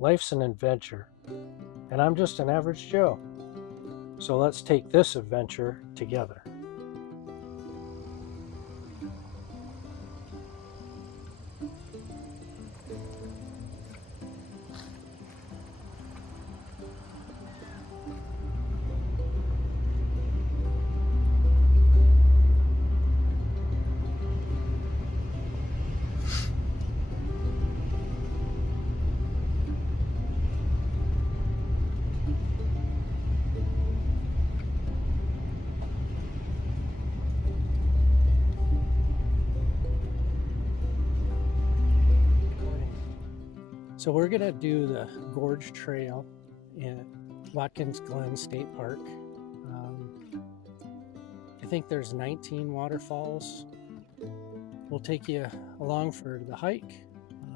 Life's an adventure, and I'm just an average Joe. So let's take this adventure together. So we're gonna do the Gorge Trail in Watkins Glen State Park. I think there's 19 waterfalls. We'll take you along for the hike.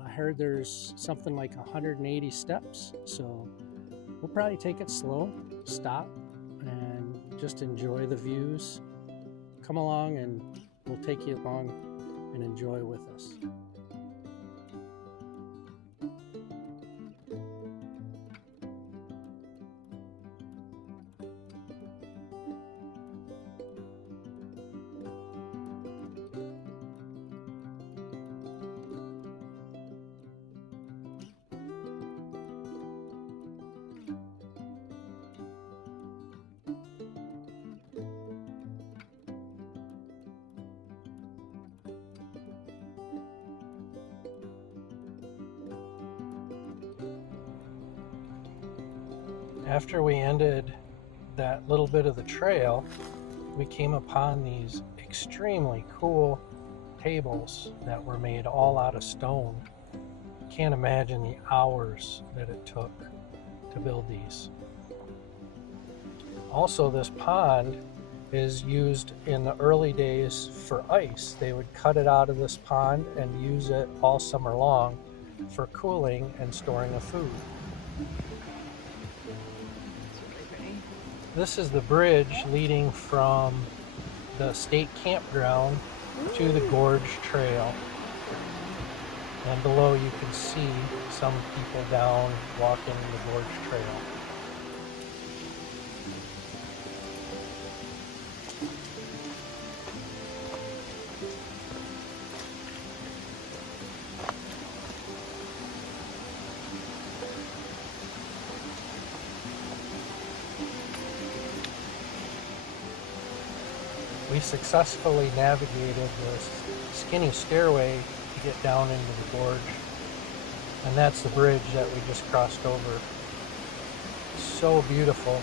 I heard there's something like 180 steps, so we'll probably take it slow, stop, and just enjoy the views. Come along and we'll take you along and enjoy with us. After we ended that little bit of the trail, we came upon these extremely cool tables that were made all out of stone. Can't imagine the hours that it took to build these. Also, this pond is used in the early days for ice. They would cut it out of this pond and use it all summer long for cooling and storing of food. This is the bridge leading from the state campground to the Gorge Trail. And below you can see some people down walking the Gorge Trail. We successfully navigated this skinny stairway to get down into the gorge, and that's the bridge that we just crossed over. So beautiful.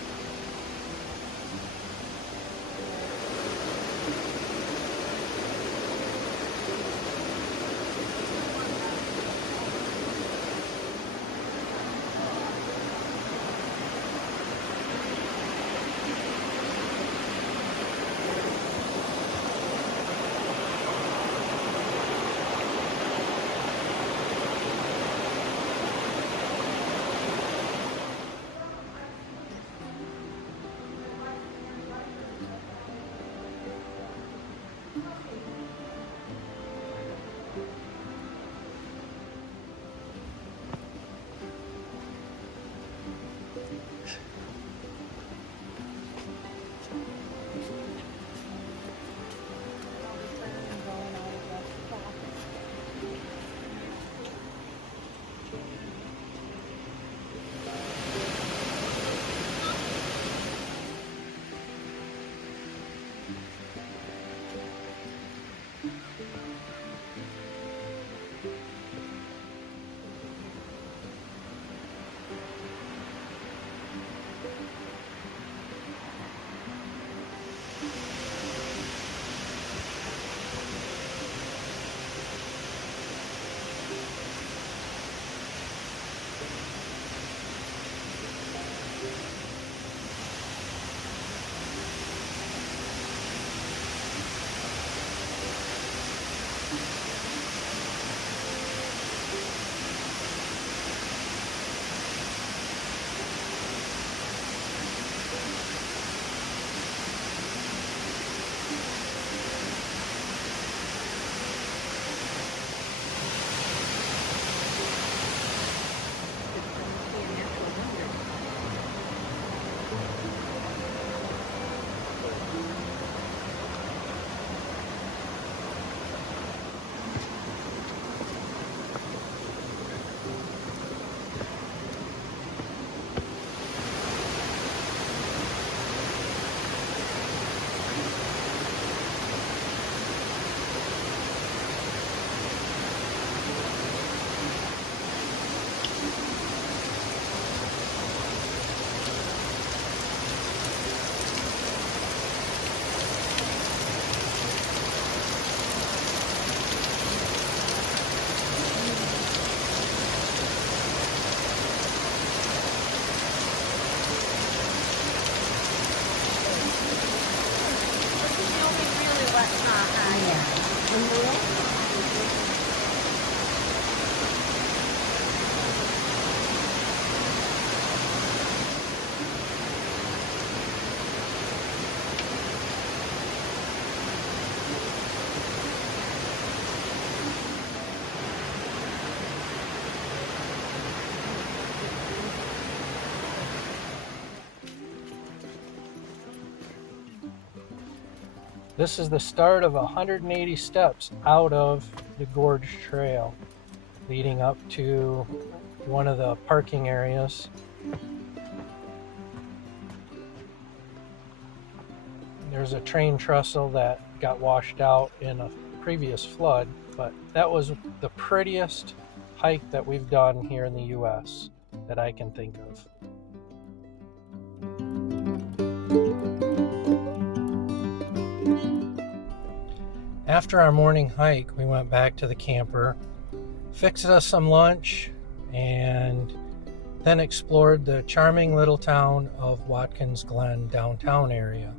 This is the start of 180 steps out of the Gorge Trail, leading up to one of the parking areas. There's a train trestle that got washed out in a previous flood, but that was the prettiest hike that we've done here in the US that I can think of. After our morning hike, we went back to the camper, fixed us some lunch, and then explored the charming little town of Watkins Glen downtown area.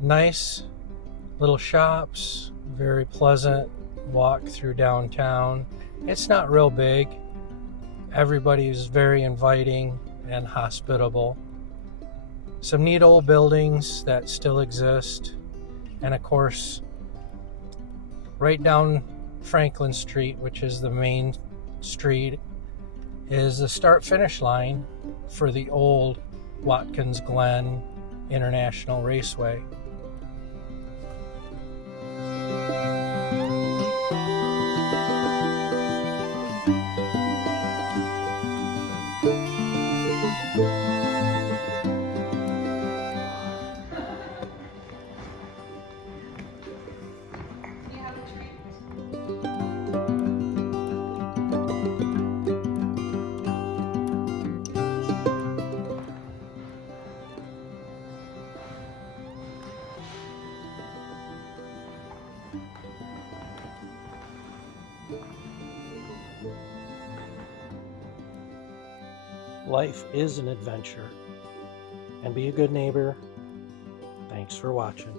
Nice little shops, very pleasant walk through downtown. It's not real big. Everybody is very inviting and hospitable. Some neat old buildings that still exist, and of course, right down Franklin Street, which is the main street, is the start-finish line for the old Watkins Glen International Raceway. Life is an adventure, and be a good neighbor. Thanks for watching.